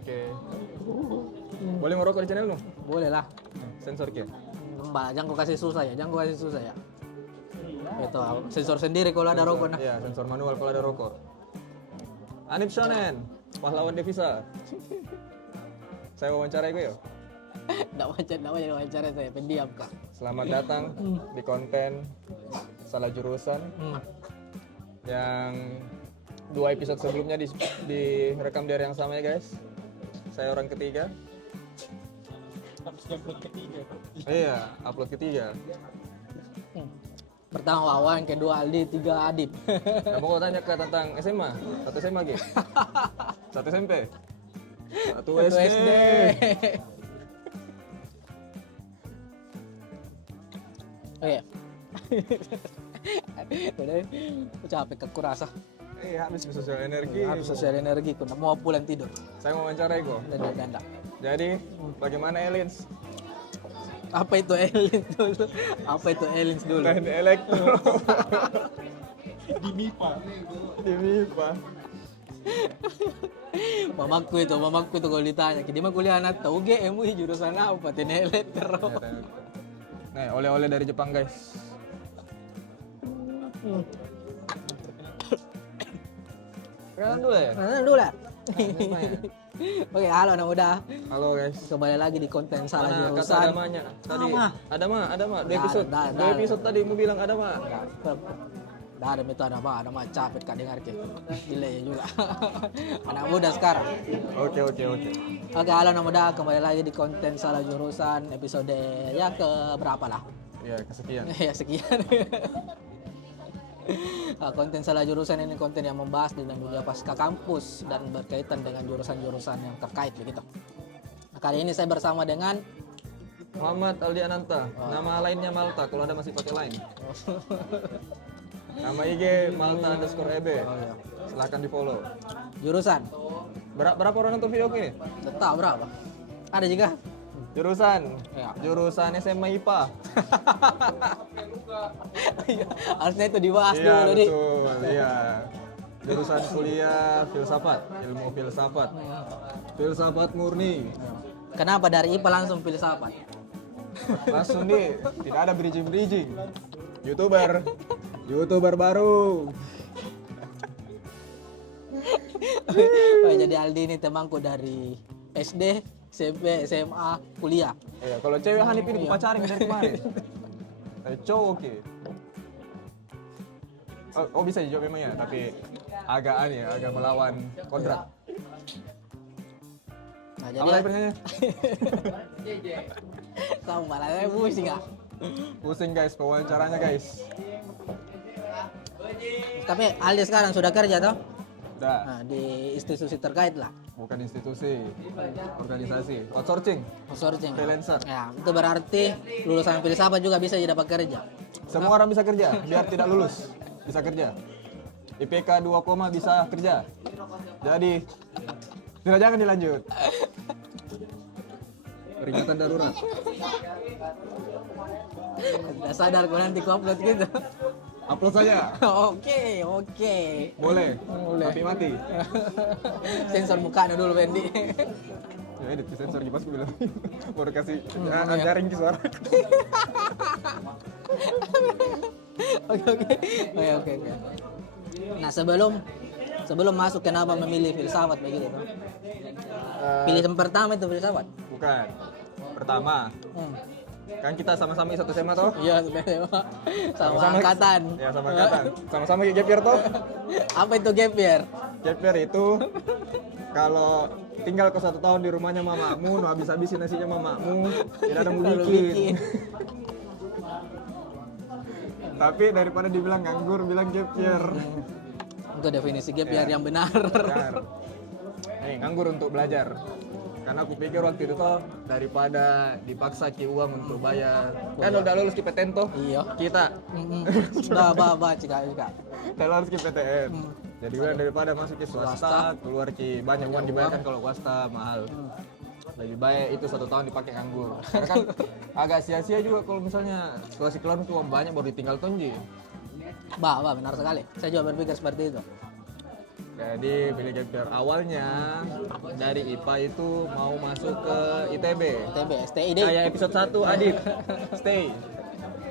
Oke. Boleh ngerokok di channel lu? Boleh lah. Sensor ke? Mbak, jangan kau kasih susah ya, jangan kau kasih susah ya. Itu sensor sendiri kalau ada rokok nah. Iya, sensor manual kalau ada rokok. Anip Shonen, pahlawan devisa. Saya wawancarai gue yo. Nggak wawancara saya, pendiam kak. Selamat datang di konten Salah Jurusan yang 2 episode sebelumnya direkam dari yang sama ya guys. Saya orang ketiga. Upload ketiga. Iya, upload ketiga. Pertama Wawan, kedua Aldi, 3 Adip. Nah, mau tanya ke tentang SMA, 1 SMA gitu, 1 SMP, 1 SD. Oke. Udah, aku capek aku rasa. Habis sosial energi. Habis sosial energi, aku mau pulang tidur. Saya mau wawancarai kok. Danda. Jadi, bagaimana aliens? Apa itu aliens dulu? Apa itu aliens dulu? Teknik elektro. Di MIPA. Di MIPA. Mamaku itu kalau ditanya, "Di mana kuliah anak tahu GMU jurusan apa?" Teknik elektro. Nih, oleh-oleh dari Jepang guys. Kenalan dulu ya? Nah, dulu lah. Oke, halo anak muda. Halo guys. Kembali lagi di konten Salah Mana kata Jurusan. ada mahnya tadi? Ada mah. 2 episode. Dah. 2 episode tadi mau bilang ada mah. Dah ada itu ada mah capek kak dengar ke. Delay juga. Anak muda sekarang. Oke. Oke, halo anak muda, kembali lagi di konten Salah Jurusan episode ya ke berapa lah? Ya, kesekian. Ya sekian. Konten Salah Jurusan ini konten yang membahas di dunia pasca kampus dan berkaitan dengan jurusan-jurusan yang terkait begitu. Nah, kali ini saya bersama dengan Muhammad Aldi Ananta. Nama lainnya Malta kalau ada masih pakai lain. Nama IG Malta_EB. Silahkan di follow. jurusan. Berapa orang nonton video ini? Tetap berapa? Ada juga? Jurusan. Ya. Jurusan SMA IPA. Harusnya itu dibahas Iya dulu nih. betul. Iya. Jurusan kuliah filsafat, ilmu filsafat. Filsafat murni. Kenapa dari IPA langsung filsafat? Langsung nih, tidak ada bridging. YouTuber baru. Oh, jadi Aldi ini temanku dari SD, SMP, SMA, kuliah. Iya, kalau cewek Hanif ini pacarin dari kemarin. Cowok oke. Oh bisa dijawab memang ya, tapi agak melawan kodrat. Nah, Apa jadi lagi pertanyaannya? kamu malah saya pusing ah. Pusing guys, pewawancaranya guys. Tapi Aldi sekarang sudah kerja toh? Udah, Nah, di institusi terkait lah. bukan institusi, organisasi, outsourcing, Outsourcing. freelancer. Ya, itu berarti lulusan filsafat juga bisa jadi dapat kerja. Semua orang bisa kerja, biar tidak lulus bisa kerja. IPK 2, bisa kerja. Jadi, jangan dilanjut. Peringatan darurat. Tidak sadar kau nanti kau upload gitu. Upload saja. Oke. Boleh. Tapi mati. Sensor mukanya dulu Bendy. Ya edit sensor gimana gue bilang. Baru kasih jaring ke suara. Oke. Nah, sebelum masuk kenapa memilih filsafat begitu? Pilihan pertama itu filsafat. Bukan. Pertama, kan kita sama-sama satu SMA toh? Iya, sama angkatan. Ya sama angkatan. Sama-sama gap year toh? Apa itu gap year? Gap year itu kalau tinggal ke 1 tahun di rumahnya mamamu, habis-habisin nasinya mamamu, tidak ada mau bikin. Tapi daripada dibilang nganggur, bilang gap year. Itu definisi gap year yang benar. Benar. Nih, nganggur untuk belajar. Karena aku pikir waktu itu toh daripada dipaksa ki uang untuk bayar. Kan udah lulus ki PTN toh? Iya. Kita. Cika. Kita lulus ki PTN. Jadi gue daripada masuk ki swasta, keluar ki banyak uang dibayarkan kalau swasta mahal. Lebih baik itu 1 tahun dipakai nganggur. Karena kan agak sia-sia juga kalau misalnya setelah keluar uang banyak baru ditinggal tonji. Benar sekali. Saya juga berpikir seperti itu. Jadi pilih gap year. Awalnya dari IPA itu mau masuk ke ITB. ITB, STI deh. Kayak episode 1 Adip. Stay.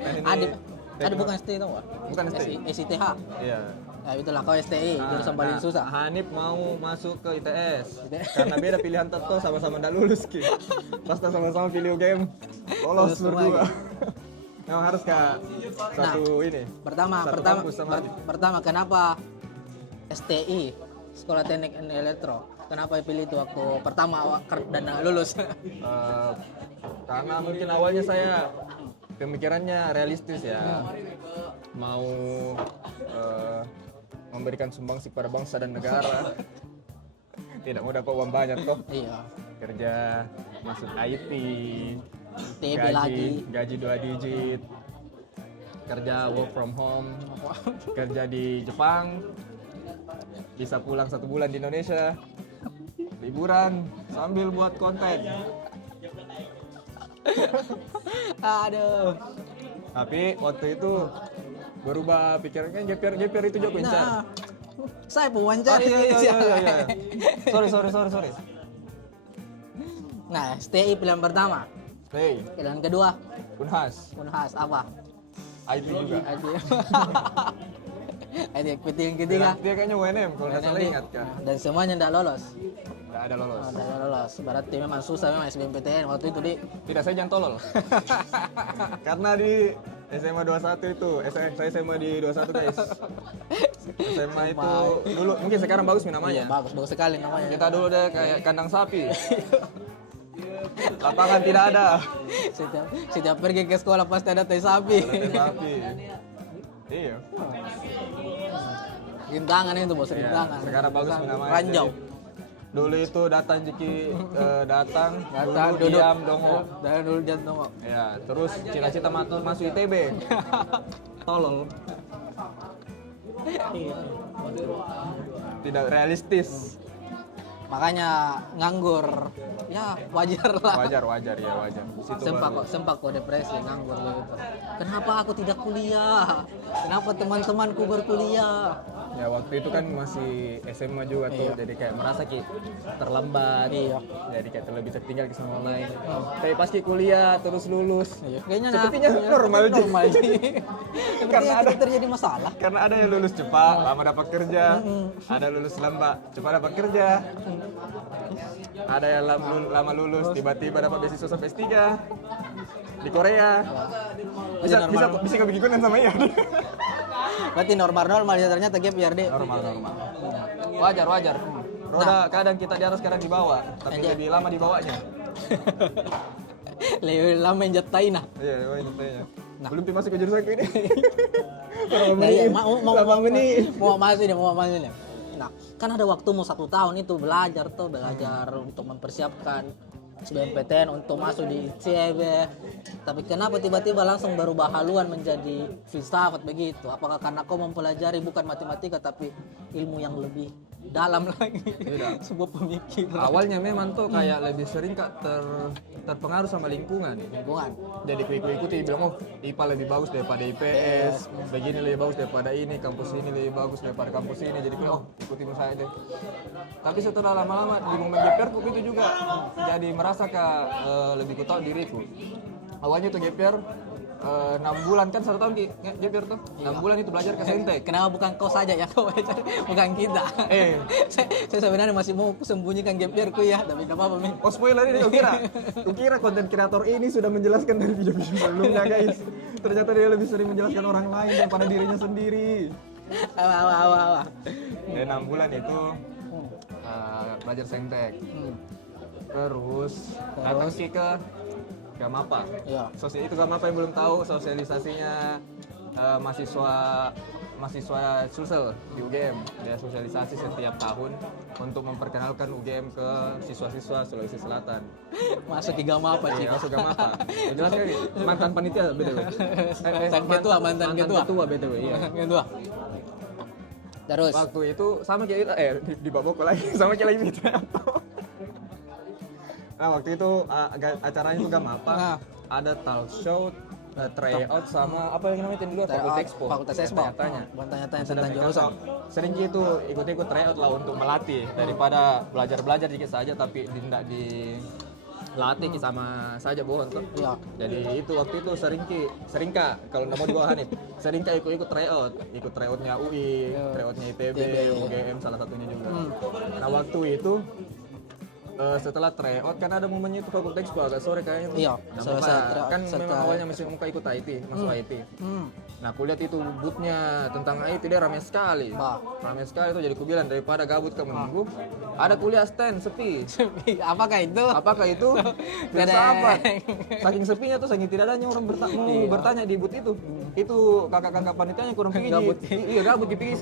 Nah, ini Adip. stay Adip bukan STI tau gak? Bukan STI. SITH. Iya. Nah, itulah kau STI, jurusan paling susah. Hanif mau masuk ke ITS karena beda pilihan Toto, sama-sama ndak lulus ki. Pas sama-sama pilih game lolos semua, berdua. Memang harus ke satu ini. Satu kampus sama Hanif. Pertama kenapa STI, Sekolah Teknik dan Elektro? Kenapa pilih itu waktu pertama dan lulus? Karena mungkin awalnya saya pemikirannya realistis ya, mau memberikan sumbangsi kepada bangsa dan negara. Tidak mau dapat uang banyak toh. Iya. Kerja masuk IT, TB lagi. gaji 2 digit, kerja work from home, kerja di Jepang, bisa pulang 1 bulan di Indonesia, liburan sambil buat konten. Aduh. Tapi waktu itu berubah pikiran, kan gap year itu juga kuncar. Nah, saya pewawancara. Iya. Sorry. Nah, STI pilihan pertama. Hey, Pilihan kedua, Unhas, Unhas apa? IT juga. IT. IT yang ketiga. Dia kayaknya UNM kalau nggak salah ingat kan. Dan semuanya tidak lolos. Nggak ada lolos. Tidak lolos. Berarti memang susah memang SBMPTN waktu itu di. Tidak, saya jangan tolol. Karena di SMA 21 itu, saya SMA di 21 guys. SMA itu dulu, mungkin sekarang bagus nih namanya. Iya, bagus sekali namanya. Kita dulu deh kayak kandang sapi. Lapangan tidak ada. Setiap pergi ke sekolah pasti ada teh sapi. Kandang sapi. Iya. Rintangan itu bos, Iya, rintangan. sekarang bagus nih namanya. Ranjau. Jadi, dulu itu datang datang, dulu duduk. diam dongo. Dan dulu jangan tunggu. Ya, terus cita-cita masuk ITB. Tolol. Tidak realistis. Makanya nganggur. Ya wajar lah. Wajar. Situ Sempat kok depresi nganggur gitu. Kenapa aku tidak kuliah? Kenapa teman-temanku berkuliah? Ya waktu itu kan masih SMA juga tuh, jadi kayak merasa terlambat. Iya. Jadi kayak terlebih tertinggal ke sama lain. Tapi pas kuliah terus lulus. Iya. Kayaknya Sepertinya normal aja. Sepertinya tidak terjadi masalah. Karena ada yang lulus cepat, lama dapat kerja. Ada lulus lambat, cepat dapat kerja. Ada yang lama lulus, tiba-tiba dapat beasiswa sampai S3 di Korea. Bisa kebikin konten sama iya. Berarti normal ya ternyata gap year deh. Normal. Wajar. Roda kadang kita di atas, kadang di bawah, tapi lebih lama di bawahnya. Lebih lama injetain nah. Iya, itu tanya. Belum masuk ke jurusanku ini. Mau masuk nih. Nah, kan ada waktu mau 1 tahun itu belajar untuk mempersiapkan SBMPTN untuk masuk di ITB. Tapi kenapa tiba-tiba langsung berubah haluan menjadi filsafat begitu? Apakah karena kau mempelajari bukan matematika tapi ilmu yang lebih dalam lagi? Sebuah pemikiran. Awalnya memang tuh kayak lebih sering terpengaruh sama lingkungan. Jadi ikuti bilang, IPA lebih bagus daripada IPS, begini lebih bagus daripada ini, kampus ini lebih bagus daripada kampus ini. Jadi ikuti saya deh. Tapi setelah lama-lama di momen gap year itu juga jadi merasa lebih ku tahu diriku. Awalnya tuh gap year 6 bulan kan 1 tahun gap year tuh. 6 bulan itu belajar ke Saintek. Kenapa bukan kau saja yang kau belajar, bukan kita? Saya sebenarnya masih mau sembunyikan gap year-ku ya, tapi tidak apa-apa. Oh, spoiler ini, aku kira konten kreator ini sudah menjelaskan dari video-video sebelumnya guys. Ternyata dia lebih sering menjelaskan orang lain daripada dirinya sendiri. 6 bulan itu belajar Saintek. Terus datang ke MAPA. Iya. Itu ke MAPA yang belum tahu, sosialisasinya mahasiswa Sulsel di UGM. Dia sosialisasi setiap tahun untuk memperkenalkan UGM ke siswa-siswa Sulawesi Selatan. Masuk ke MAPA sih. Masuk ke MAPA. Jelas kali, mantan panitia BTW. Mantan ketua BTW, iya. Ketua. Terus waktu itu sama kayak kita di Baboko lagi, sama kayak lagi gitu. Nah, waktu itu acaranya juga MAPA. Ada talk show tryout sama apa yang namanya di luar Fakultas Expo. Fakultas Expo. Tanya. Bukan tanya-tanya Sedang tentang jurusan. sering gitu ikut-ikut tryout lah untuk melatih daripada belajar dikit saja tapi tidak dilatih sama saja bohong tuh. Iya. Jadi itu waktu itu sering kak kalau nggak mau di bawah Hanif sering kak ikut tryoutnya UI, tryoutnya ITB, UGM salah satunya juga. Nah waktu itu setelah tryout kan ada momennya itu Fakultas Expo agak sore kayaknya tuh. Iya, Nah, selesai Bapak tryout, kan selesai. memang awalnya masih muka ikut IT, masuk IT. Nah, aku lihat itu boothnya tentang IT dia ramai sekali. Bah. Ramai sekali tuh jadi aku bilang daripada gabut ke menunggu, ada kuliah stand sepi. Apakah itu? Apakah itu? Gak ada. Filsafat. Saking sepinya tuh, saking tidak adanya orang mau bertanya di booth itu. Itu kakak-kakak panitianya kurang pergi Gabut. iya gabut pergi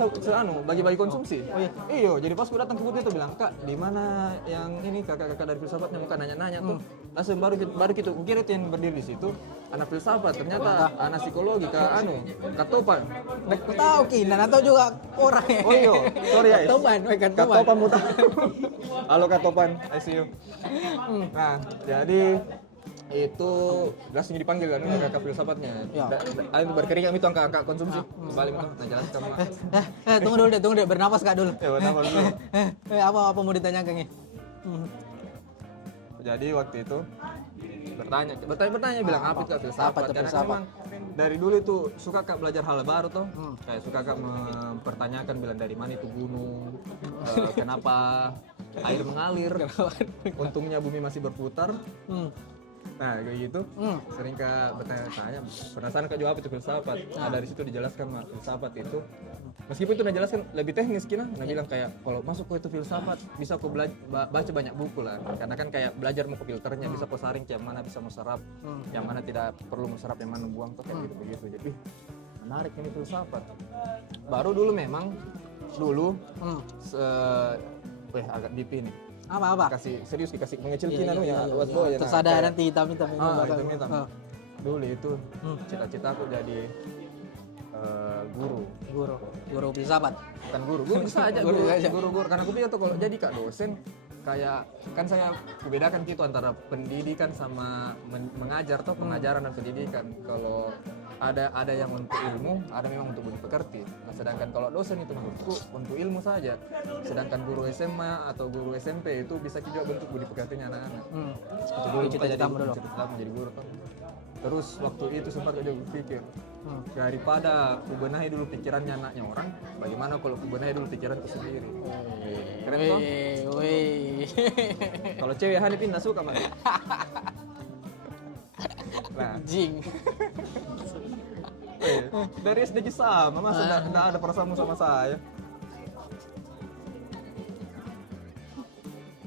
bagi-bagi konsumsi. Oh iya. Iya, jadi pas aku datang ke booth itu bilang, "Kak, di mana yang ini kakak-kakak dari filsafatnya muka nanya-nanya tuh." Langsung baru gitu, kira itu yang berdiri di situ anak filsafat, ternyata anak psikologi Kak Topan. Aku tahu Ki, dan atau juga orang ya. Oh iya, sorry ya. Topan, Kak Topan mau tahu. Halo Kak Topan, I see you. Nah, jadi itu langsung dipanggil kan kakak filsafatnya. Ya. Ayo berkeringat itu angka konsumsi. Balik itu, nah jelaskan Mak. Tunggu dulu, bernapas Kak dulu. Ya, bernapas dulu. Apa mau ditanyakan nih? Jadi waktu itu bertanya bilang apa itu Kak filsafat Apa itu karena filsafat? memang dari dulu itu suka Kak belajar hal baru tuh. Kayak suka Kak mempertanyakan bilang dari mana itu gunung, kenapa air mengalir, untungnya bumi masih berputar. Nah kayak gitu sering Kak bertanya-tanya penasaran Kak jawab itu filsafat. Nah dari situ dijelaskan Mak, filsafat itu meskipun itu dijelaskan lebih teknis kina bilang kayak kalau masuk ke itu filsafat bisa aku baca banyak buku lah karena kan kayak belajar mau ke filternya bisa kau saring yang mana bisa mau serap yang mana tidak perlu mau serap yang mana buang tuh kayak gitu begitu jadi menarik ini filsafat baru dulu memang agak deep ini Apa? kasih serius dikasih mengecil Iya, kina iya. buat boy Terus ada nanti hitam hitam. Dulu itu cita-cita aku jadi Guru filsafat. bukan guru bisa aja Guru aja. guru karena aku pikir tuh kalau jadi Kak dosen kayak kan saya membedakan gitu antara pendidikan sama mengajar tuh pengajaran dan pendidikan kalau ada yang untuk ilmu ada memang untuk budi pekerti nah, sedangkan kalau dosen itu menurutku untuk ilmu saja sedangkan guru SMA atau guru SMP itu bisa juga bentuk budi pekertinya anak-anak itu dulu Cita-citamu dulu. cita-cita menjadi guru tuh terus waktu itu sempat aja berpikir daripada ku benahi dulu pikirannya anaknya orang bagaimana kalau ku benahi dulu pikiranku sendiri keren toh kalau cewek Hanif pindah suka Mas nah Jing. dari SD sama masa enggak ada perasaanmu sama saya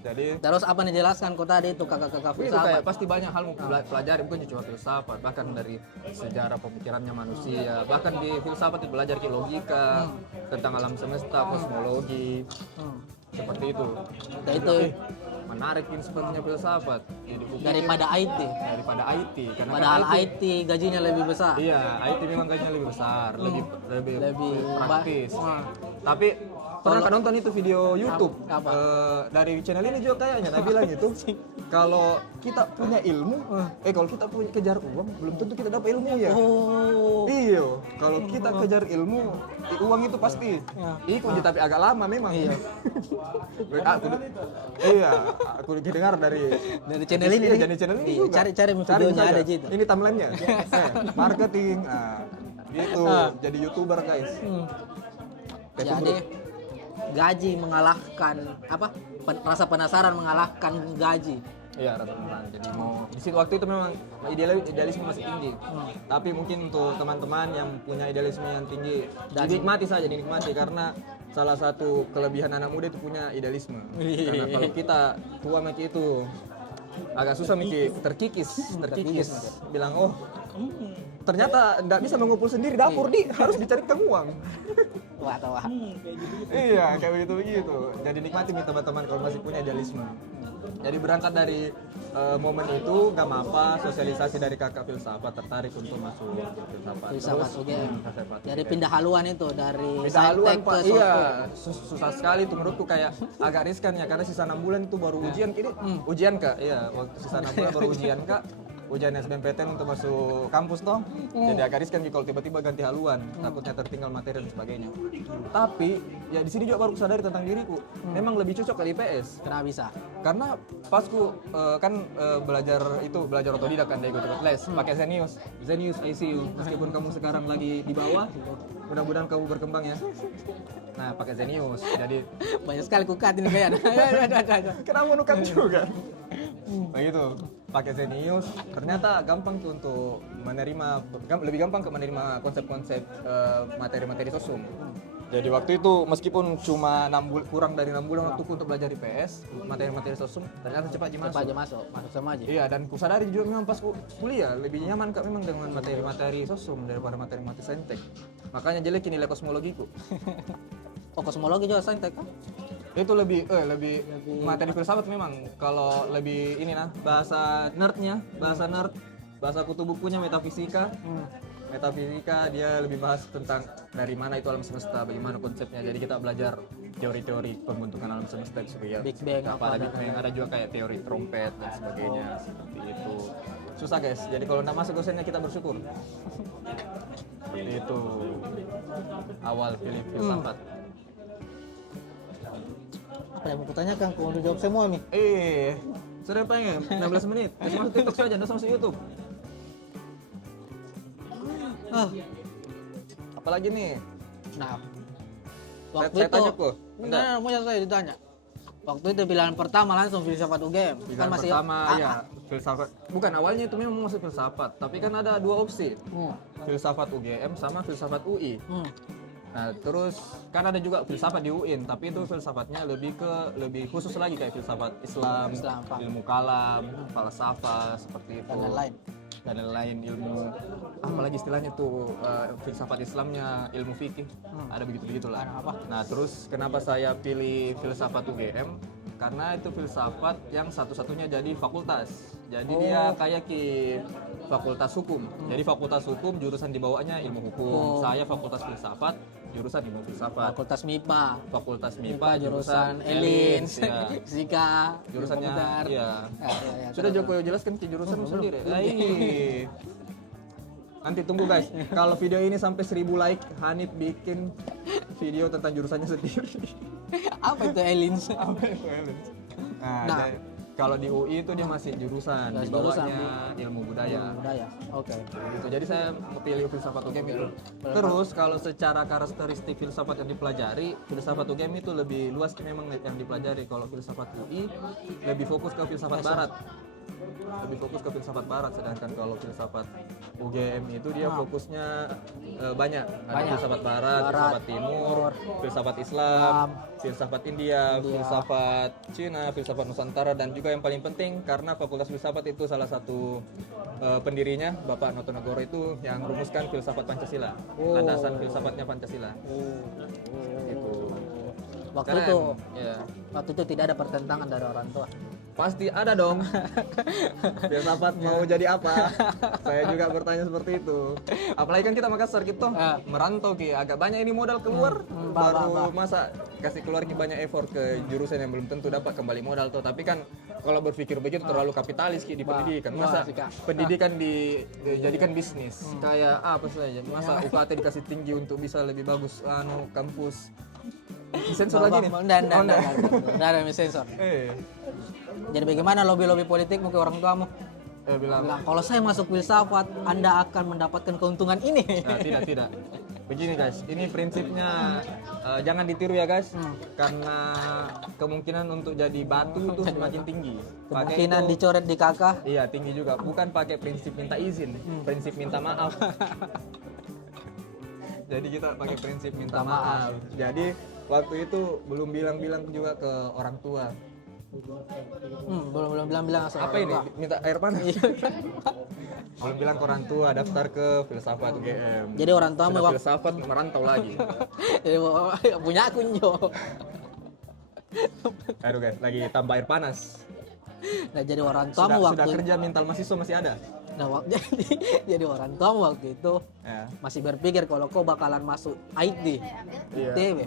jadi Terus apa nih jelaskan kau tadi itu kakak-kakak itu kayak filsafat? pasti banyak hal mau pelajari bukan cuma filsafat bahkan dari sejarah pemikirannya manusia bahkan di filsafat itu belajar logika tentang alam semesta kosmologi seperti itu Nah, itu menarik ini sepertinya filsafat jadi daripada IT. karena Padahal kan IT gajinya lebih besar. iya IT memang gajinya lebih besar lebih praktis Wah. tapi pernah kan nonton itu video YouTube Apa? dari channel ini juga kayaknya dia bilang itu kalau kita punya ilmu kalau kita punya kejar uang belum tentu kita dapat ilmu ya Oh. iya kalau kita kejar ilmu uang itu pasti ikut tapi agak lama memang Iya. aku dengar dari channel ini iya, nih. dari channel ini Iya, juga cari videonya saja. ada gitu. Ini timelinenya marketing gitu jadi YouTuber guys Jadi gaji mengalahkan apa? Rasa penasaran mengalahkan gaji. iya rata-rata jadi mau di situ waktu itu memang idealisme masih tinggi tapi mungkin untuk teman-teman yang punya idealisme yang tinggi dinikmati karena salah satu kelebihan anak muda itu punya idealisme karena kalau kita tua maki itu agak susah miki terkikis bilang ternyata nggak bisa mengumpul sendiri dapur harus dicarikan uang Wah. iya kayak begitu jadi nikmati nih teman-teman kalau masih punya idealisme jadi berangkat dari momen itu gak apa sosialisasi dari kakak filsafat tertarik untuk masuk Filsafat Terus, juga. filsafat. Jadi pindah haluan itu dari Pindah haluan saintek Pak, ke iya sosok. susah sekali tuh menurutku kayak agak riskan ya karena sisa 6 bulan itu baru ujian kini ujian Kak, iya waktu sisa 6 bulan baru ujian Kak ujian SBMPTN untuk masuk kampus toh. Jadi agak riskan kalau tiba-tiba ganti haluan, takutnya tertinggal materi dan sebagainya. Tapi ya di sini juga baru sadari tentang diriku. Memang lebih cocok ke IPS. Kenapa bisa? Karena pas ku belajar otodidak kan, dari ikut les pakai Zenius ICU. Meskipun kamu sekarang lagi di bawah, mudah-mudahan kamu berkembang ya. Nah, pakai Zenius. Jadi Banyak sekali kukat ini kayaknya. kenapa nukat juga? Begitu. Pakai Zenius, ternyata gampang tuh untuk lebih gampang ke menerima konsep-konsep materi-materi sosum. Jadi waktu itu meskipun cuma kurang dari 6 bulan waktuku untuk belajar IPS, materi-materi sosum, ternyata cepat Cepat aja masuk sama aja. Iya, dan kusadari juga memang pas kuliah lebih nyaman Kak memang dengan materi-materi sosum daripada materi-materi saintek. Makanya jelek nilai kosmologiku. Oh, kosmologi juga saintek kan? Itu lebih materi filsafat memang. Kalau lebih ini bahasa nerd, bahasa kutu bukunya metafisika. Metafisika dia lebih bahas tentang dari mana itu alam semesta, bagaimana konsepnya. Jadi kita belajar teori-teori pembentukan alam semesta seperti Big Bang apa Big Bang, ada juga kayak teori trompet dan sebagainya seperti itu. Susah guys. Jadi kalau nggak masuk dosennya kita bersyukur. Seperti itu awal pilih filsafat. Apa yang mau kutanyakan? Kau udah jawab semua nih. Sudah pengen 16 menit. Terus masuk TikTok saja, nggak usah masuk YouTube. Apalagi nih? Nah, Saya tanya kok. Enggak, mau saya ditanya. Waktu itu pilihan pertama langsung filsafat UGM. Pilihan pertama ya filsafat. Bukan, awalnya itu memang mau masuk filsafat, tapi kan ada dua opsi. Filsafat UGM sama filsafat UI. Nah, terus kan ada juga filsafat di UIN, tapi itu filsafatnya lebih khusus lagi kayak filsafat Islam, ilmu kalam, falsafah seperti itu. Dan lain ilmu apalagi istilahnya tuh filsafat Islamnya ilmu fikih. Ada begitulah. Nah, terus kenapa saya pilih filsafat UGM? Karena itu filsafat yang satu-satunya jadi fakultas. Jadi dia kayak fakultas hukum. Jadi fakultas hukum jurusan di bawahnya ilmu hukum. Saya fakultas filsafat jurusan ilmu filsafat. Fakultas MIPA jurusan Elins, ya. Fisika jurusannya ya. Sudah terus. Joko jelaskan ke jurusan sendiri. Nanti tunggu guys, kalau video ini sampai 1000 like, Hanif bikin video tentang jurusannya sendiri. Apa itu Elins? Nah, kalau di UI itu dia masih jurusan, di bawahnya ilmu budaya. Oke. Gitu. Jadi saya pilih filsafat UGM itu. Terus kalau secara karakteristik filsafat yang dipelajari, filsafat UGM itu lebih luas memang yang dipelajari. Kalau filsafat UI lebih fokus ke filsafat barat. Sedangkan kalau filsafat UGM itu dia fokusnya banyak. Ada filsafat barat, filsafat timur, filsafat Islam, filsafat India, filsafat Cina, filsafat Nusantara, dan juga yang paling penting karena fakultas filsafat itu salah satu pendirinya Bapak Notonegoro itu yang rumuskan filsafat Pancasila. Landasan filsafatnya Pancasila. Gitu. Waktu itu tidak ada pertentangan dari orang tua. Pasti ada dong. Filsafat mau jadi apa? Saya juga bertanya seperti itu. Apalagi kan kita Makassar gitu, merantau agak banyak ini modal keluar, baru masa kasih keluar banyak effort ke jurusan yang belum tentu dapat kembali modal tuh. Tapi kan kalau berpikir begitu terlalu kapitalis di pendidikan. Masa pendidikan dijadikan bisnis? Kayak apa saja? Masa UKT dikasih tinggi untuk bisa lebih bagus kampus? Sensor lagi nih? Enggak ada sensor. Jadi bagaimana lobby-lobby politikmu ke orang tuamu? Bilang, kalau saya masuk filsafat, Anda akan mendapatkan keuntungan ini. Nah, tidak. Begini guys, ini prinsipnya jangan ditiru ya guys, karena kemungkinan untuk jadi batu itu semakin tinggi. Kemungkinan dicoret di kakak. Iya, tinggi juga. Bukan pakai prinsip minta izin, prinsip minta maaf. Jadi kita pakai prinsip minta maaf. Jadi waktu itu belum bilang juga ke orang tua. Belum bilang apa ini? Minta air panas? Belum bilang ke orang tua, daftar ke filsafat UGM. Jadi orang tua mau filsafat merantau lagi. Punya akun Jo. Aduh guys, lagi tambah air panas. Nah, jadi orang tua sudah kerja mental mahasiswa masih ada. Nah, jadi orang tua waktu itu masih berpikir kalau kau bakalan masuk IT. ITB.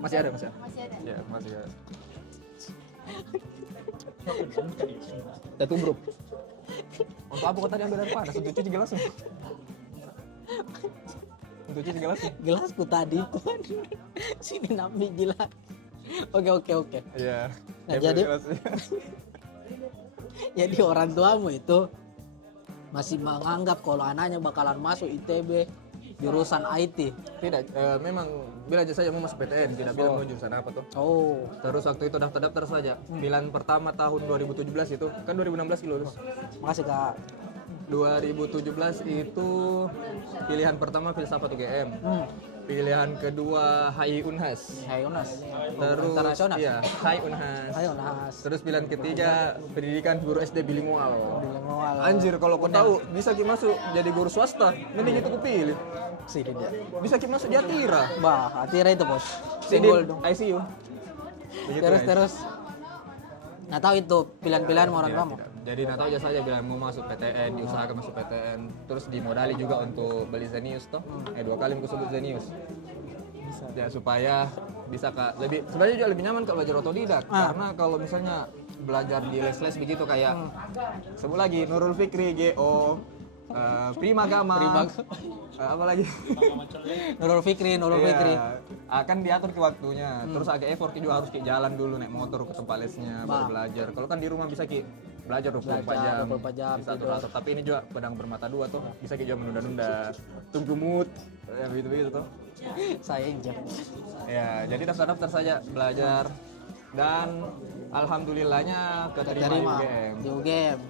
Masih ada. Ya, masih ada. Satu bro. Untuk apa kau tadi ambil air panas? Untuk cuci gelas. Untuk cuci gelas. Gelasku tadi itu. Sini nambi gila. Oke. Iya. Nah, jadi orang tuamu itu masih menganggap kalau anaknya bakalan masuk ITB jurusan IT. Tidak, memang bilang aja saja mau masuk PTN, tidak bilang mau jurusan apa tuh. Oh, Terus waktu itu daftar saja. Pilihan pertama tahun 2017 itu, kan 2016 lulus. makasih Kak. 2017 itu pilihan pertama filsafat UGM. Pilihan kedua HI Unhas. Hai Unas. Terus Internasional. iya, HI Unhas. Ayo Nas. Terus pilihan ketiga pendidikan guru SD bilingual. Bilingual. Anjir, kalau kau tahu bisa ki masuk jadi guru swasta, mending itu kupilih. Sini dia. Bisa ki masuk di Atira. Bah, Atira itu bos. Sini Simbol dong. ICU. Begitu, guys. Terus. Nah tahu itu pilihan-pilihan orang Tidak, kamu. tidak. Jadi Nato aja saja bilang mau masuk PTN, diusahakan masuk PTN, terus dimodali juga untuk beli Zenius toh. 2 kali aku sebut Zenius. Ya supaya bisa Kak lebih sebenarnya juga lebih nyaman kalau belajar otodidak karena kalau misalnya belajar di les-les begitu kayak sebut lagi Nurul Fikri, GO, Prima Gama, apa lagi? Nurul Fikri. Iya, akan diatur ke waktunya. Terus agak effort juga harus ke jalan dulu naik motor ke tempat lesnya baru belajar. Kalau kan di rumah bisa ki belajar 24 jam. 24 jam, Bisa atur-atur. Tapi ini juga pedang bermata dua tuh. Bisa ki juga menunda-nunda. Tunggu mood. Ya begitu-begitu tuh. Saya injak. Ya, jadi daftar-daftar saja belajar dan alhamdulillahnya keterima di UGM. Di UGM.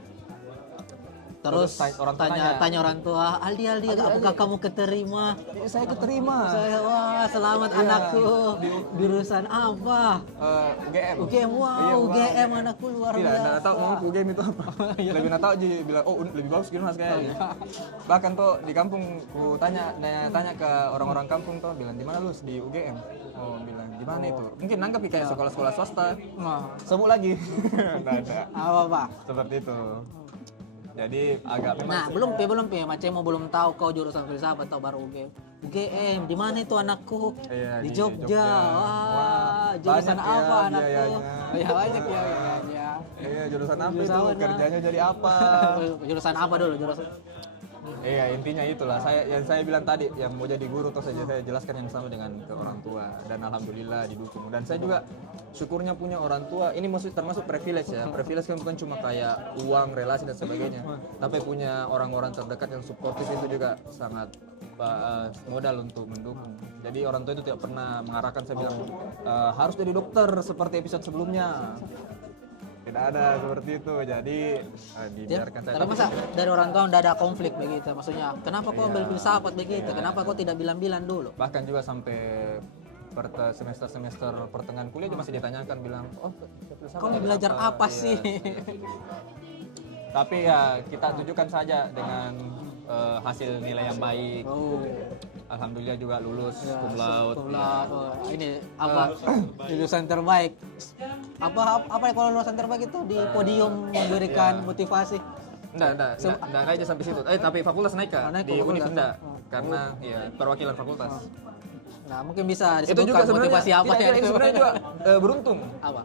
Terus orang tua tanya orang tua, Aldi, apakah kamu keterima? Saya keterima. Saya, wah selamat anakku. Jurusan apa? UGM. UGM, wow, Iya, UGM anakku luar Tidak, biasa. tidak tahu mau UGM itu apa. Lebih tidak tahu aja bilang, oh lebih bagus gitu mas kayaknya. Bahkan tuh di kampung ku tanya ke orang-orang kampung tuh bilang di mana lu di UGM? Oh bilang di mana itu? Mungkin nangkep kayak sekolah-sekolah swasta. Nah, Sebut lagi. Tidak ada. apa Pak? Seperti itu. Jadi agak memang Nah, belum pi, macam belum tahu kau jurusan filsafat atau baru UGM. UGM, di mana itu anakku? Iya, Di di Jogja. Jogja. Wah, Wah, jurusan banyak ya apa anakku? biayanya. Ya banyak ya biayanya. iya jurusan apa Jurusan itu? apa, Nak? Kerjanya jadi apa? Jurusan apa dulu jurusan? Iya intinya itulah yang saya bilang tadi yang mau jadi guru terus saja saya jelaskan yang sama dengan ke orang tua dan alhamdulillah didukung dan saya juga syukurnya punya orang tua ini maksud termasuk privilege ya privilege kan bukan cuma kayak uang relasi dan sebagainya tapi punya orang-orang terdekat yang suportif itu juga sangat modal untuk mendukung jadi orang tua itu tidak pernah mengarahkan saya bilang harus jadi dokter seperti episode sebelumnya. Tidak ada seperti itu, jadi dibiarkan saya. Tapi masa dari orang tua udah ada konflik begitu? Maksudnya, kenapa kau ambil filsafat begitu? Kenapa kau tidak bilang-bilang dulu? Bahkan juga sampai semester pertengahan kuliah juga masih ditanyakan bilang, oh filsafat Kau ada belajar apa sih? Tapi ya kita tunjukkan saja dengan hasil nilai yang baik. Oh, Alhamdulillah juga lulus cum laude. ini apa? Jurusan terbaik. Apa ya kalau lulusan terbaik itu di podium memberikan motivasi? Enggak aja sampai situ. Tapi fakultas naik Kak, Naik di ke Univ fakultas. enggak. Karena ya perwakilan fakultas. Nah, mungkin bisa Itu juga disebutkan sebenarnya motivasi apa tidak, ya? ini sebenarnya juga beruntung. Apa?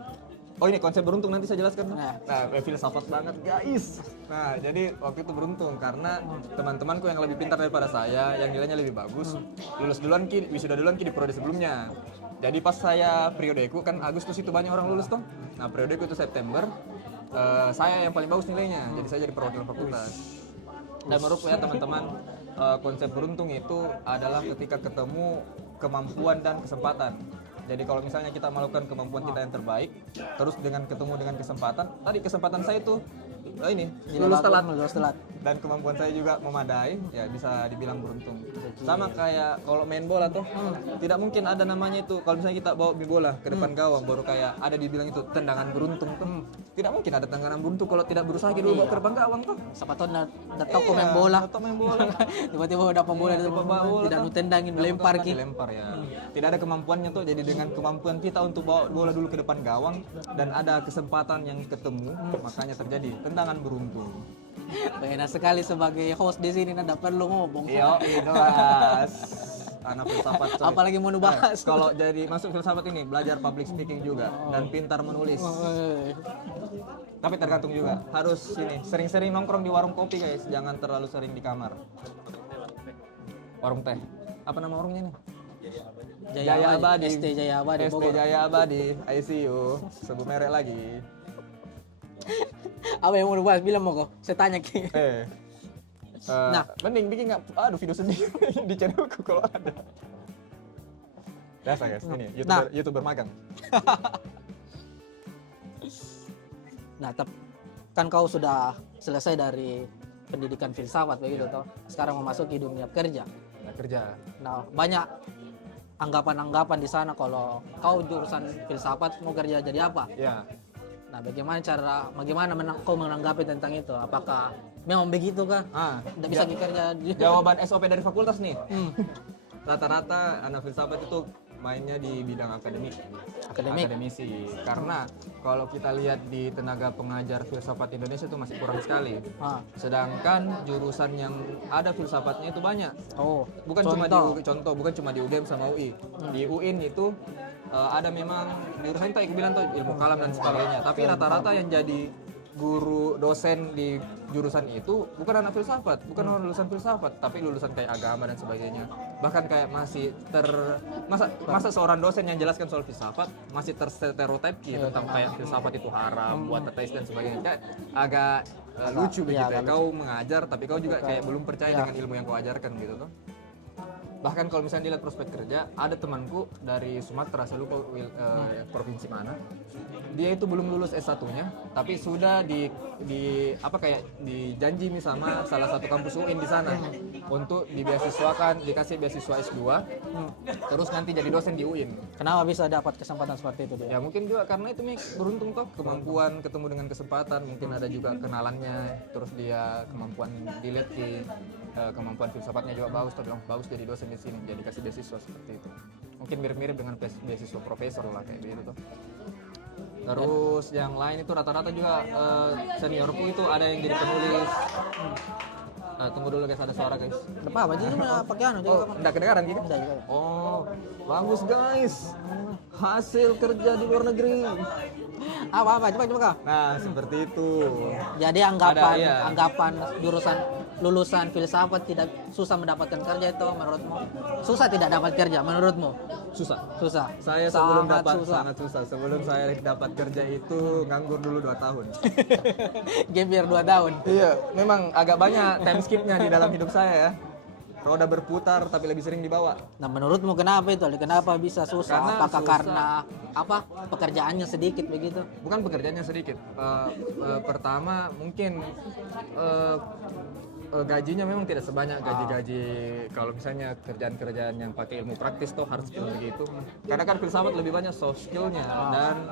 Oh ini konsep beruntung nanti saya jelaskan. Nah. Filsafat banget guys. Nah jadi waktu itu beruntung karena teman-temanku yang lebih pintar daripada saya, yang nilainya lebih bagus, lulus duluan ki, wisuda duluan ki di periode sebelumnya. Jadi pas saya periodeku kan Agustus itu banyak orang lulus tuh. Nah periodeku itu September, saya yang paling bagus nilainya, jadi saya jadi perwakilan fakultas. Dan menurutku ya teman-teman, konsep beruntung itu adalah ketika ketemu kemampuan dan kesempatan. Jadi kalau misalnya kita melakukan kemampuan kita yang terbaik, terus dengan ketemu dengan kesempatan, tadi kesempatan saya itu ini lulus telat dan kemampuan saya juga memadai, ya bisa dibilang beruntung. Sama kayak kalau main bola tuh, tidak mungkin ada namanya itu. Kalau misalnya kita bawa bola ke depan gawang, baru kayak ada dibilang itu tendangan beruntung tuh. Tidak mungkin ada tendangan beruntung kalau tidak berusaha dulu bawa ke depan gawang tuh. Siapa tahu udah tahu main bola. Main bola. Tiba-tiba udah bola itu tidak nu tendangin melempar ki. Dilempar ya. Tidak ada kemampuannya tuh. Jadi dengan kemampuan kita untuk bawa bola dulu ke depan gawang dan ada kesempatan yang ketemu, makanya terjadi tendangan beruntung. Enak sekali sebagai host di sini, nggak perlu ngomong. Iya, jelas. anak filsafat. coy. Apalagi mau bahas. Kalau jadi masuk filsafat ini belajar public speaking juga dan pintar menulis. Tapi tergantung juga. Harus ini sering-sering nongkrong di warung kopi guys, jangan terlalu sering di kamar. Warung teh. Apa nama warungnya nih? Jaya Abadi, ST Jaya Abadi, ST Jaya Abadi, ICU, sebut merek lagi. Apa yang mau dibahas? Bilang mau kok. Saya tanya Ki. Nah, mending bikin video sendiri di channelku kalau ada. Biasa guys, ini YouTuber magang. Nah, kan kau sudah selesai dari pendidikan filsafat begitu toh. Sekarang memasuki dunia kerja. Nah, kerja. Nah, banyak anggapan-anggapan di sana kalau kau jurusan filsafat mau kerja jadi apa? Ya. Nah, bagaimana kau menanggapi tentang itu? Apakah memang begitu kah? Tidak bisa kerja di... Jawaban SOP dari fakultas nih. Rata-rata anak filsafat itu mainnya di bidang akademisi. Karena kalau kita lihat di tenaga pengajar filsafat Indonesia itu masih kurang sekali. Sedangkan jurusan yang ada filsafatnya itu banyak. Bukan cuma di UGM sama UI. Di UIN itu ada memang jurusan tadi aku bilang tuh ilmu kalam dan sebagainya. Tapi rata-rata yang jadi guru dosen di jurusan itu bukan anak filsafat, bukan orang lulusan filsafat, tapi lulusan kayak agama dan sebagainya. Bahkan kayak masih masa seorang dosen yang jelaskan soal filsafat masih terstereotip gitu tentang kayak filsafat itu haram, buat ateis dan sebagainya. Kayak agak lucu begitu ya. Kau mengajar tapi kau juga kayak belum percaya dengan ilmu yang kau ajarkan gitu tuh. Bahkan kalau misalnya dilihat prospek kerja, ada temanku dari Sumatera, saya lupa provinsi mana. Dia itu belum lulus S1-nya, tapi sudah dijanji sama salah satu kampus UIN di sana untuk dikasih beasiswa S2, terus nanti jadi dosen di UIN. Kenapa bisa dapat kesempatan seperti itu dia? Ya mungkin juga karena itu beruntung toh, kemampuan ketemu dengan kesempatan, mungkin ada juga kenalannya, terus dia kemampuan dilihat di kemampuan filsafatnya juga bagus, tapi bagus jadi dosen di sini, jadi kasih beasiswa seperti itu. Mungkin mirip-mirip dengan beasiswa profesor lah kayak gitu tuh. Terus yang lain itu rata-rata juga seniorku itu ada yang jadi penulis. Tunggu dulu guys, ada suara guys. Apa jadi pakai anu juga. Enggak kedengaran gitu? Oh, bagus guys. Hasil kerja di luar negeri. Apa coba kak. Nah, seperti itu. Jadi anggapan jurusan lulusan filsafat tidak susah mendapatkan kerja itu menurutmu? Susah tidak dapat kerja menurutmu? Susah. Saya sangat susah. Sebelum saya dapat kerja itu nganggur dulu 2 tahun. Gembir 2 tahun. Iya, memang agak banyak time skipnya di dalam hidup saya ya. Roda berputar tapi lebih sering dibawa. Nah, menurutmu kenapa itu? Kenapa bisa susah? Apakah karena pekerjaannya sedikit begitu? Bukan pekerjaannya sedikit. Pertama mungkin gajinya memang tidak sebanyak gaji-gaji kalau misalnya kerjaan-kerjaan yang pakai ilmu praktis tuh harus begitu. Karena kan filsafat lebih banyak soft skillnya dan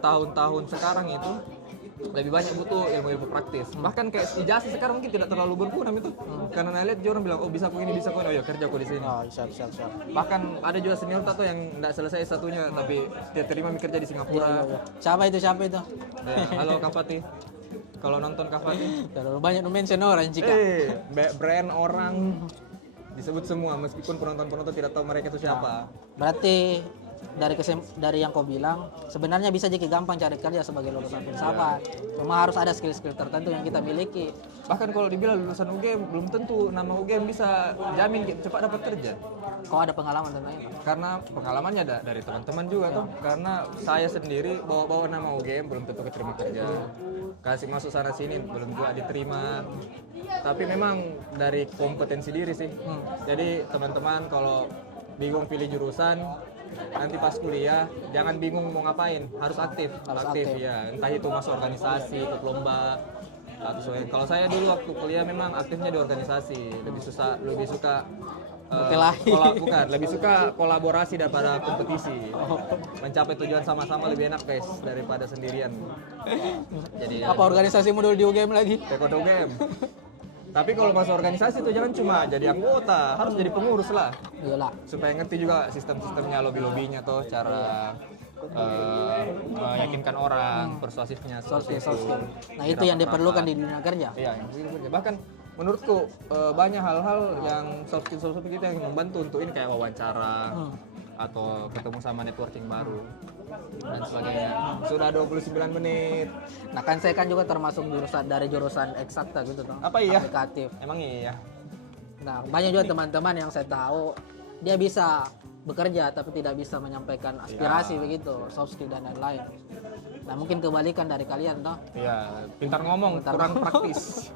tahun-tahun sekarang itu lebih banyak butuh ilmu-ilmu praktis. Bahkan kayak ijazah sekarang mungkin tidak terlalu berguna itu. Karena lihat orang bilang bisa aku ini, bisa aku ini, oh ya kerja aku di sini. Siap. Bahkan ada juga senior tato yang tidak selesai satunya tapi dia terima kerja di Singapura. Siapa itu? Ya, halo Kak Fatih. Kalau nonton Kak Fatih. Terlalu banyak mention orang jika. Brand orang disebut semua meskipun penonton tidak tahu mereka itu siapa. Berarti dari yang kau bilang sebenarnya bisa jadi gampang cari kerja sebagai lulusan filsafat. Cuma harus ada skill-skill tertentu yang kita miliki. Bahkan kalau dibilang lulusan UGM belum tentu nama UGM bisa jamin cepat dapat kerja. Kau ada pengalaman tentang itu? Karena pengalamannya ada dari teman-teman juga tuh. Karena saya sendiri bawa nama UGM belum tentu keterima kerja. Kasih masuk sana sini belum juga diterima. Tapi memang dari kompetensi diri sih. Jadi teman-teman kalau bingung pilih jurusan nanti pas kuliah jangan bingung mau ngapain, harus aktif ya, entah itu masuk organisasi, ikut lomba atau kalau saya dulu waktu kuliah memang aktifnya di organisasi, lebih suka lebih suka kolaborasi daripada kompetisi. Mencapai tujuan sama-sama lebih enak guys daripada sendirian. Jadi apa organisasimu dulu di UGM lagi? Tekod UGM. Tapi kalau masuk organisasi itu jangan cuma jadi anggota, harus jadi pengurus lah. Iyalah. Supaya ngerti juga sistem-sistemnya, lobby-lobbynya tuh, cara meyakinkan orang, persuasifnya. Soft skill. Nah itu yang diperlukan di dunia kerja. Iya, yang diperlukan. Bahkan menurutku banyak hal-hal yang soft skill kita yang membantu untuk ini kayak wawancara atau ketemu sama networking baru dan sebagainya. Sudah 29 menit. Nah kan saya kan juga termasuk jurusan eksakta gitu toh. Apa iya? Aplikatif. Emang iya. Nah banyak juga teman-teman yang saya tahu dia bisa bekerja tapi tidak bisa menyampaikan aspirasi begitu, soft skill dan lain-lain. Nah mungkin kebalikan dari kalian toh. Iya, pintar ngomong, kurang praktis.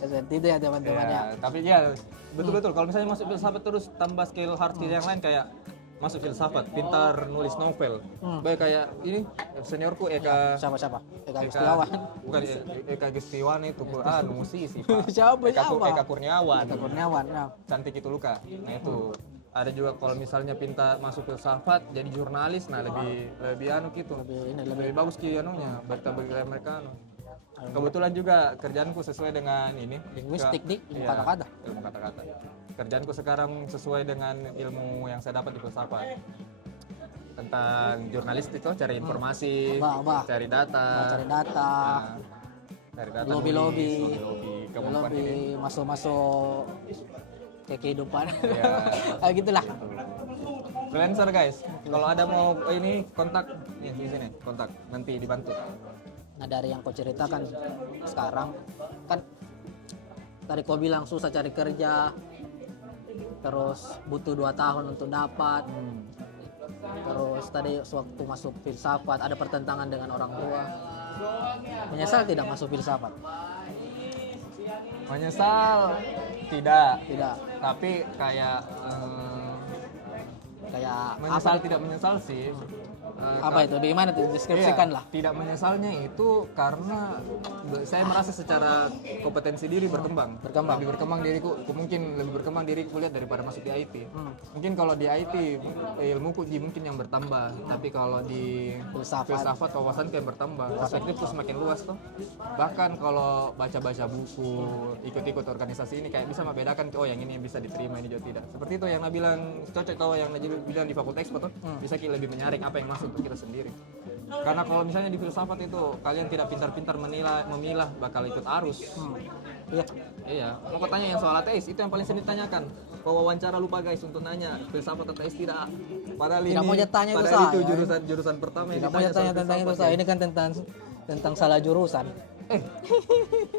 Seperti itu ya teman-teman ya. Tapi ya betul-betul kalau misalnya masuk filsafat terus tambah skill hard skill yang lain kayak masuk filsafat, pintar nulis novel. Baik kayak ini seniorku Eka Siapa? Eka Gustiawan. Bukan Eka Gustiawan itu musisi Pak. Siapa? Eka Kurniawan. Eka Kurniawan. Ya. Cantik itu Luka. Nah itu ada juga kalau misalnya pintar masuk filsafat jadi jurnalis, nah lebih anu gitu. Lebih bagus ki anunya, berita-berita mereka anu. Kebetulan juga kerjaanku sesuai dengan ini Linguistik nih, ilmu iya, kata-kata. ilmu kata-kata. Kerjaanku sekarang sesuai dengan ilmu yang saya dapat di filsafat tentang jurnalistik tuh, cari informasi, cari data, nah, cari data, lobby, masuk ke kehidupan. Ya. Gitulah. Freelancer guys, kalau ada mau ini kontak di sini, kontak nanti dibantu. Nah dari yang kau ceritakan sekarang kan tadi kau bilang susah cari kerja, terus butuh 2 tahun untuk dapat, terus tadi sewaktu masuk filsafat ada pertentangan dengan orang tua. Menyesal tidak masuk filsafat? Menyesal tidak, tapi kayak menyesal tidak menyesal sih. Apa itu? Bagaimana deskripsikan lah? Tidak menyesalnya itu karena saya merasa secara kompetensi diri berkembang. Lebih berkembang diriku, mungkin lebih berkembang diriku lihat daripada masuk di IT. Mungkin kalau di IT ilmuku mungkin yang bertambah, tapi kalau di filsafat wawasanku yang bertambah, perspektifku semakin luas tuh. Bahkan kalau baca-baca buku, ikut-ikut organisasi ini kayak bisa membedakan oh yang ini bisa diterima, ini juga tidak. Seperti itu yang Nabi bilang cocok kalau yang Nabi bilang di Fakultas Ekspor tuh, bisa lebih menyaring apa yang masuk untuk kita sendiri. Karena kalau misalnya di filsafat itu kalian tidak pintar-pintar memilah bakal ikut arus. Iya. Mau kau tanya yang soal ateis itu yang paling sering ditanyakan. Kau wawancara lupa guys untuk nanya filsafat ateis tidak. Padahal tidak mau tanya itu jurusan pertama yang ditanya. Tidak mau tanya tentang itu saya. Ini kan tentang salah jurusan.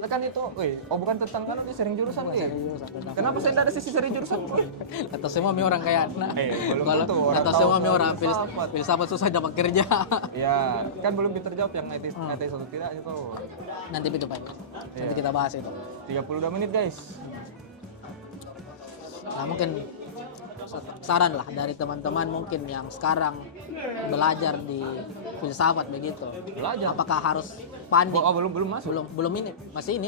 Kan itu, bukan tentang kan dia sering jurusan nih. Kenapa saya tidak ada sisi sering jurusan? Atau semua orang kayak kalau atau semua orang filsafat susah dapat kerja. Ya, kan belum terjawab yang IT atau tidak itu. Nanti itu Pak. Nanti kita bahas itu. 32 menit guys. Nah mungkin saran lah dari teman-teman mungkin yang sekarang belajar di filsafat begitu. Belajar. Apakah harus panik? Belum masuk. Belum ini. Masih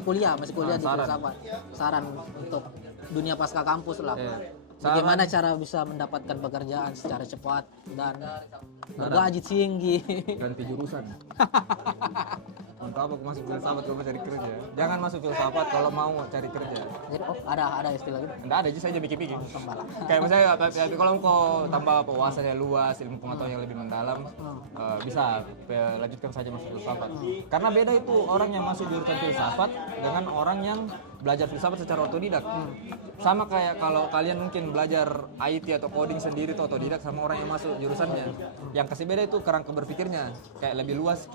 kuliah di filsafat. Saran untuk dunia pasca kampus lah. Bagaimana cara bisa mendapatkan pekerjaan secara cepat dan bergaji tinggi? Ganti jurusan. Untuk apa masuk filsafat kalau mau cari kerja? Jangan masuk filsafat kalau mau cari kerja. Jadi ada istilah gitu? Enggak ada, saya aja bikin-bikin. Kayak misalnya kalau kau tambah wawasannya luas, ilmu pengetahuan yang lebih mendalam, bisa lanjutkan saja masuk filsafat. Karena beda itu orang yang masuk jurusan filsafat dengan orang yang belajar filsafat secara otodidak. Sama kayak kalau kalian mungkin belajar IT atau coding sendiri atau otodidak sama orang yang masuk jurusannya. Yang kasih beda itu kerangka berpikirnya. Kayak lebih luas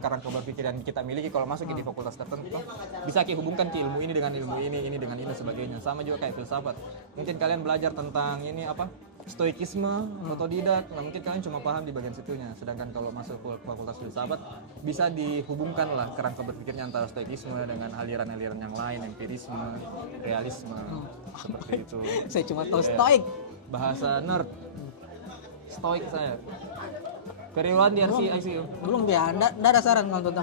kerangka berpikir yang kita miliki kalau masuk di fakultas tertentu. Bisa hubungkan ilmu ini dengan ilmu ini dengan ini sebagainya. Sama juga kayak filsafat. Mungkin kalian belajar tentang ini apa? Stoikisme, otodidak, nah mungkin kalian cuma paham di bagian situnya. Sedangkan kalau masuk fakultas filsafat bisa dihubungkan lah kerangka berpikirnya antara stoikisme dengan aliran-aliran yang lain, empirisme, realisme, seperti itu. Saya cuma tahu stoik. Bahasa nerd. Stoik saya. Karyawan di ICU. Belum ya, enggak ada saran untuk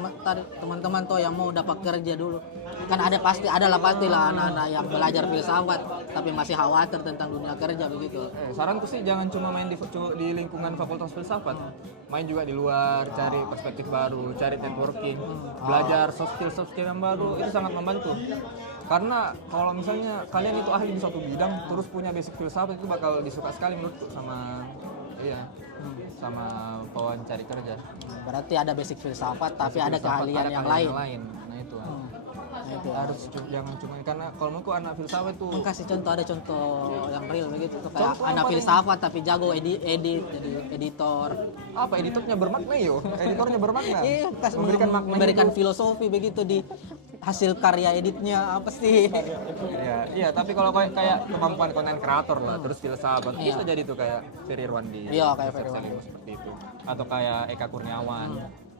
teman-teman tuh yang mau dapat kerja dulu. Kan adalah pastilah anak-anak yang belajar filsafat tapi masih khawatir tentang dunia kerja begitu. Saranku sih jangan cuma main di lingkungan fakultas filsafat. Main juga di luar, cari perspektif baru, cari networking, belajar soft skill yang baru, itu sangat membantu. Karena kalau misalnya kalian itu ahli di suatu bidang terus punya basic filsafat itu bakal disuka sekali menurutku sama kawan cari kerja. Berarti ada basic filsafat tapi ada keahlian yang lain. Nah itu. itu harus jangan cuma karena kalau menurutku anak filsafat itu kasih contoh, ada contoh yang real begitu tuh, kayak Contoh anak apa nih? filsafat tapi jago edit jadi editor. apa editornya bermakna yo, editornya bermakna. Iya, memberikan makna memberikan hidup. filosofi begitu di hasil karya editnya apa sih? Iya, iya, tapi kalau kayak kemampuan konten kreator lah, terus filsafat Iya. bisa jadi tuh kayak Ferry Irwandi, Iya, kayak Yosef Ferry Irwandi. Salim seperti itu, atau kayak Eka Kurniawan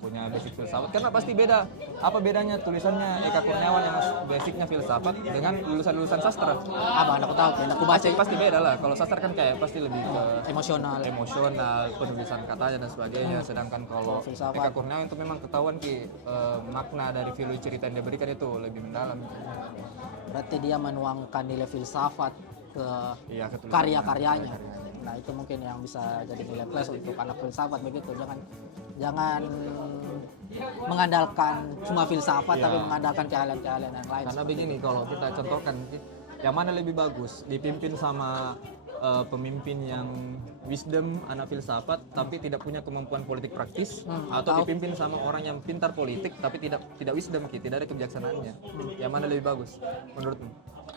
punya basic filsafat. Karena pasti beda. Apa bedanya tulisannya Eka Kurniawan yang basicnya filsafat dengan lulusan sastra? Apa aku tahu kan, aku baca Pasti beda lah. Kalau sastra kan kayak pasti lebih ke emosional. emosional, penulisan katanya dan sebagainya. Sedangkan kalau Filsafat. Eka Kurniawan itu memang ketahuan makna dari value cerita yang dia berikan itu lebih mendalam. Berarti dia menuangkan nilai filsafat ke Iya, ke tulisan. karya-karyanya. Nah, itu mungkin yang bisa jadi nilai plus untuk anak filsafat begitu. Jangan mengandalkan cuma filsafat Iya. tapi mengandalkan keahlian-keahlian yang lain. Karena begini, kalau kita contohkan, yang mana lebih bagus dipimpin sama pemimpin yang wisdom anak filsafat tapi tidak punya kemampuan politik praktis, atau dipimpin sama orang yang pintar politik tapi tidak wisdom, tidak ada kebijaksanaannya. Yang mana lebih bagus menurutmu?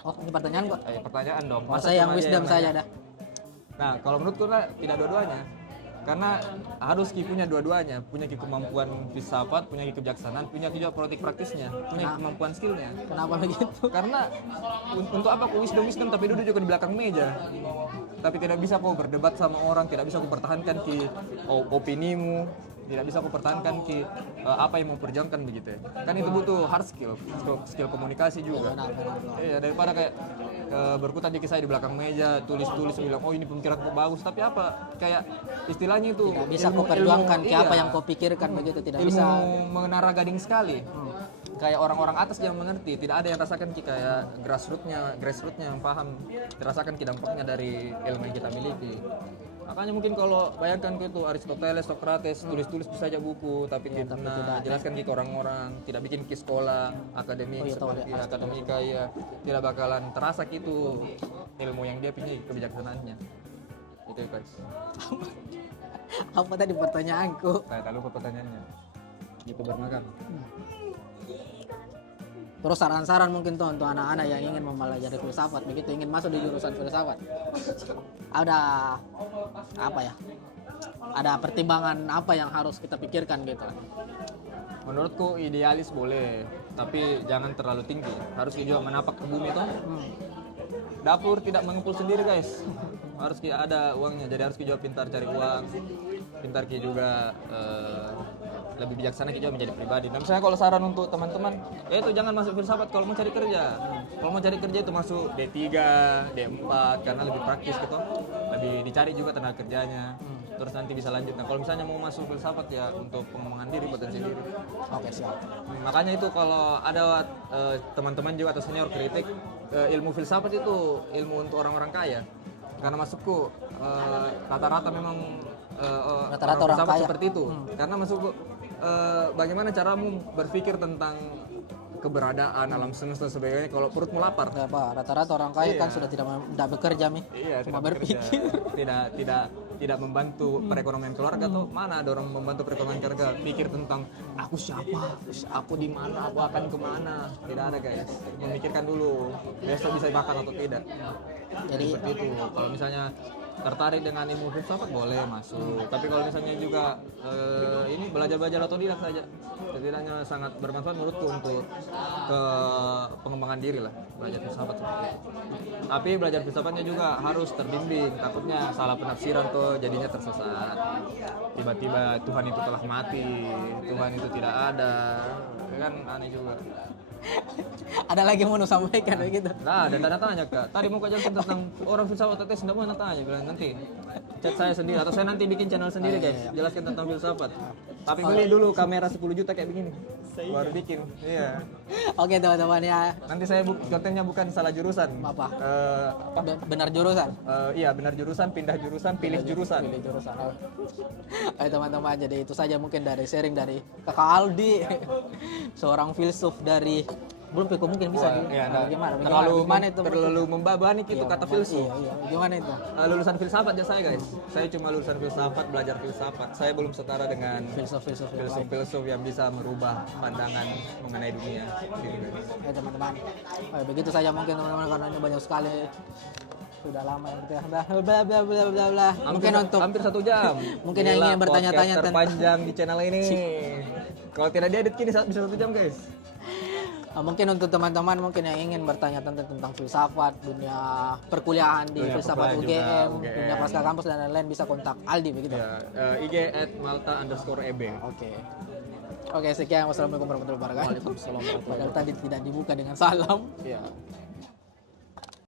Oh, ini pertanyaan kok. Pertanyaan dong. Masa yang cuma dia wisdom yang saja nanya? dah. Nah, kalau menurutku lah tidak dua-duanya. Karena harus punya dua-duanya, punya kemampuan filsafat, punya kebijaksanaan, punya juga politik praktisnya, punya kemampuan skillnya. Kenapa begitu? Karena untuk apa kau wisdom tapi duduk juga di belakang meja, tapi tidak bisa kau berdebat sama orang, tidak bisa kau pertahankan opinimu, tidak bisa kau pertahankan apa yang mau perjuangkan begitu ya. Kan itu butuh hard skill komunikasi juga. Benar. Iya, daripada kayak berkutat di kisah di belakang meja, tulis bilang oh ini pemikiranku bagus, tapi apa kayak istilahnya itu Tidak bisa kau perjuangkan ke apa iya, yang kau pikirkan begitu, tidak ilmu bisa. mengenara gading sekali. Kayak orang-orang atas yang mengerti, tidak ada yang rasakan kayak grassrootsnya yang paham, terasakan dampaknya dari ilmu yang kita miliki. Makanya mungkin kalau bayangkan gitu Aristoteles, Socrates tulis saja buku tapi tidak jelaskan ke orang-orang, tidak bikin ke sekolah akademik seperti akademika ya, tidak bakalan terasa gitu ilmu yang dia punya, kebijaksanaannya. Itu ya guys. Apa tadi pertanyaanku? Saya tak lupa pertanyaannya. Gitu bermakan. Terus saran-saran mungkin tuh untuk anak-anak yang ingin mempelajari filsafat begitu, ingin masuk di jurusan filsafat. Ada apa ya? Ada pertimbangan apa yang harus kita pikirkan gitu? Menurutku idealis boleh, tapi jangan terlalu tinggi. Harus juga menapak ke bumi tuh. Dapur tidak mengepul sendiri guys. Harus ada uangnya, jadi harus juga pintar cari uang, pintar juga lebih bijaksana juga menjadi pribadi. Dan misalnya kalau saran untuk teman-teman, ya itu jangan masuk filsafat kalau mau cari kerja. Kalau mau cari kerja itu masuk D3, D4 karena lebih praktis gitu. Lebih dicari juga tenaga kerjanya. Terus nanti bisa lanjut. Nah, kalau misalnya mau masuk filsafat ya untuk pengembangan diri, potensi diri. Oke, siap. Makanya itu kalau ada teman-teman juga atau senior kritik, ilmu filsafat itu ilmu untuk orang-orang kaya. Karena masukku rata-rata memang Rata-rata orang filsafat kaya. seperti itu. Karena masukku bagaimana caramu berpikir tentang keberadaan alam semesta dan sebagainya kalau perutmu lapar. Ya, Pak, rata-rata orang kaya Iya. kan sudah tidak bekerja nih. Iya, Cuma tidak berpikir. bekerja. tidak membantu perekonomian keluarga tuh. Mana ada orang membantu perekonomian keluarga pikir tentang aku siapa, aku di mana, aku akan kemana. Tidak ada guys, memikirkan dulu besok bisa makan atau tidak. Jadi Seperti itu. Kalau misalnya tertarik dengan ilmu filsafat boleh masuk, tapi kalau misalnya juga ini belajar atau tidak saja, setidaknya sangat bermanfaat menurutku untuk ke pengembangan diri lah, belajar filsafat seperti itu. Tapi belajar filsafatnya juga harus terbimbing, takutnya salah penafsiran tuh jadinya tersesat. Tiba-tiba Tuhan itu telah mati, Tuhan itu tidak ada, kan aneh juga. ada lagi yang mau sampaikan begitu. Nah, dan tanya kak, tadi mau jelaskan tentang orang filsafat tetes, tidak mau tanya, bilang nanti chat saya sendiri atau saya nanti bikin channel sendiri guys, jelaskan tentang filsafat. Tapi beli dulu kamera 10 juta kayak begini, baru bikin. Iya. Oke teman-teman ya, Nanti saya kontennya bukan salah jurusan. Apa? Apa? Benar jurusan. Iya benar jurusan, pindah jurusan, pilih jurusan. Pilih jurusan. Ayo teman-teman, jadi itu saja mungkin dari sharing dari Kakak Aldi, seorang filsuf dari belum pikir mungkin bisa Wah, iya, nah, gimana terlalu itu terlalu membebani itu Iya, kata iya, filsuf. iya, gimana itu Lulusan filsafat aja saya guys. Saya cuma lulusan filsafat, belajar filsafat. Saya belum setara dengan filsuf yang lain. filsuf-filsuf yang bisa merubah pandangan mengenai dunia. Gitu, guys. Ya teman-teman, begitu saja mungkin teman-teman karena ini banyak sekali sudah lama yang kita bla bla bla bla bla bla. Mungkin untuk hampir 1 jam. Mungkin yang Inilah ingin bertanya-tanya podcast tentang terpanjang di channel ini. Kalau tidak diedit kini bisa 1 jam guys. mungkin untuk teman-teman mungkin yang ingin bertanya tentang filsafat, dunia perkuliahan di Dunia filsafat perkuliahan UGM, juga, UGM. dunia pasca kampus dan lain-lain bisa kontak Aldi begitu. Ya, IG @malta_eb. Oke. Oke, sekian. Wassalamualaikum warahmatullahi wabarakatuh. Waalaikumsalam warahmatullahi Padahal tadi tidak dibuka dengan salam. wabarakatuh. Ya.